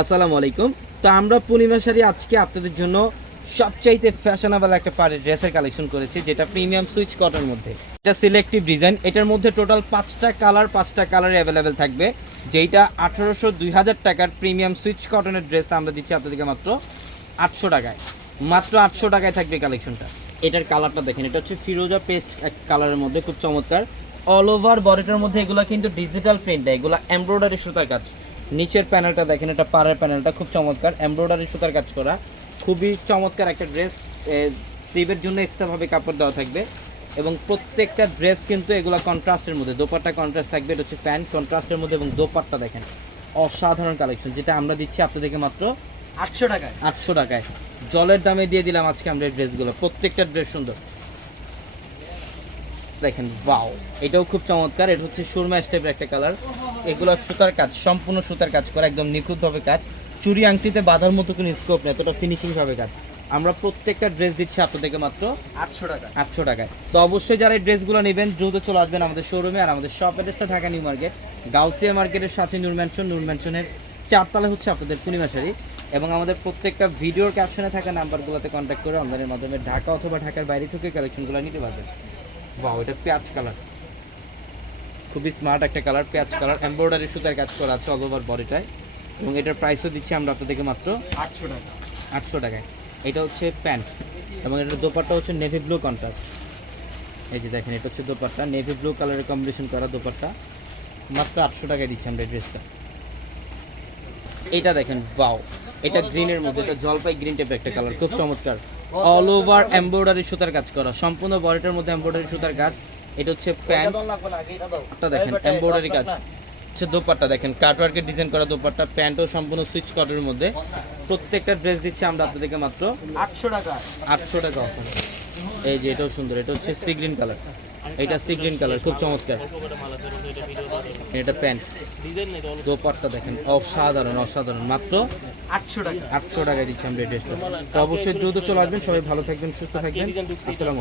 আসসালামু আলাইকুম। তো আমরা পূর্ণিমা শাড়ি আজকে আপনাদের জন্য সবচাইতে ফ্যাশনেবল একটা ড্রেসের কালেকশন করেছি, যেটা প্রিমিয়াম সুইচ কটনের মধ্যে। এটা সিলেক্টিভ ডিজাইন, এটার মধ্যে টোটাল পাঁচটা কালার অ্যাভেলেবেল থাকবে, যেইটা 1800-2000 টাকার প্রিমিয়াম সুইচ কটনের ড্রেসটা আমরা দিচ্ছি আপনাদেরকে মাত্র 800 টাকায়। মাত্র 800 টাকায় থাকবে কালেকশনটা। এটার কালারটা দেখেন, এটা হচ্ছে ফিরোজা পেস্ট এক কালারের মধ্যে, খুব চমৎকার। অল ওভার বডিটার মধ্যে এগুলো কিন্তু ডিজিটাল প্রিন্ট, এগুলো এমব্রয়ডারি সুতার কাজ। নিচের প্যানেলটা দেখেন, এটা পাড়ের প্যানেলটা খুব চমৎকার, এমব্রয়ডারি সুতার কাজ করা, খুবই চমৎকার একটা ড্রেস। স্লিভের জন্য এক্সট্রাভাবে কাপড় দেওয়া থাকবে, এবং প্রত্যেকটা ড্রেস কিন্তু এগুলো কন্ট্রাস্টের মধ্যে। দোপাট্টা কন্ট্রাস্ট থাকবে, এটা হচ্ছে প্যান্ট কন্ট্রাস্টের মধ্যে, এবং দোপাট্টা দেখেন অসাধারণ কালেকশন, যেটা আমরা দিচ্ছি আপনাদেরকে মাত্র 800 টাকায়। 800 টাকায় জলের দামে দিয়ে দিলাম আজকে আমরা এই ড্রেসগুলো। প্রত্যেকটা ড্রেস সুন্দর দেখেন, বাও, এটাও খুব চমৎকার। এটা হচ্ছে সুরমা স্টাইপের একটা কালার। এগুলো সুতার কাজ, সম্পূর্ণ সুতার কাজ করা, একদম নিখুঁতভাবে কাজ। চুরি আংটিতে বাঁধার মতো কোনো স্কোপ নেই, এতটা ফিনিশিং ভাবে কাজ। আমরা প্রত্যেকটা ড্রেস দিচ্ছি আপনাদেরকে মাত্র 800 টাকা। 800 টাকায়। তো অবশ্যই যারা এই ড্রেসগুলো নেবেন দ্রুত চলে আসবেন আমাদের শোরুমে। আর আমাদের শপ অ্যাড্রেসটা ঢাকা নিউ মার্কেট, গাউসিয়া মার্কেটের সাথে নূর ম্যানশনের 4 তলা হচ্ছে আপনাদের পূর্ণিমা শাড়ি। এবং আমাদের প্রত্যেকটা ভিডিওর ক্যাপশনে থাকা নাম্বারগুলোতে কন্ট্যাক্ট করে অনলাইনের মাধ্যমে ঢাকা অথবা ঢাকার বাইরে থেকে কালেকশনগুলো নিতে পারবেন। বাহ, এটা পেঁয়াজ কালার, খুবই স্মার্ট একটা কালার, পেঁয়াজ কালার। এমব্রয়ডারি সুতার কাজ করা আছে অল ওভার বডিটায়, এবং এটার প্রাইসও দিচ্ছি আমরা আপনাদেরকে মাত্র 800 টাকা। 800 টাকায়। এটা হচ্ছে প্যান্ট, এবং এটার দোপাট্টা হচ্ছে নেভি ব্লু কন্ট্রাস্ট। এই যে দেখেন, এটা হচ্ছে দোপাট্টা, নেভি ব্লু কালারের কম্বিনেশন করা দোপাট্টা। মাত্র 800 টাকায় দিচ্ছি আমরা এই ড্রেসটা। এটা দেখেন, বাও, এটা গ্রিনের মধ্যে, এটা জলপাই গ্রিন টাইপের একটা কালার, খুব চমৎকার। অল ওভার এমব্রয়ডারি সুতার কাজ করা, সম্পূর্ণ বডিটার মধ্যে এমব্রয়ডারি সুতার কাজ। এটা হচ্ছে প্যান্টটা দেখেন, এমব্রয়ডারি কাজ। হচ্ছে দোপাট্টা দেখেন, কাটওয়ার্কের ডিজাইন করা দোপাট্টা, প্যান্টও সম্পূর্ণ সুইচ কটনের মধ্যে। প্রত্যেকটা ড্রেস দিচ্ছি আমরা আপনাদেরকে মাত্র 800 টাকা। 800 টাকা অফার। এই যে এটাও সুন্দর, এটা হচ্ছে সি গ্রিন কালার, এটা সি গ্রিন কালার, খুব চমৎকার। এটা প্যান্ট, দোপাট্টা দেখেন অসাধারণ অসাধারণ। মাত্র 800 টাকা। 800 টাকায় দিচ্ছি আমরা এই ড্রেসটা। তো অবশ্যই দ্রুত চলে আসবেন, সবাই ভালো থাকবেন, সুস্থ থাকবেন। আসসালামু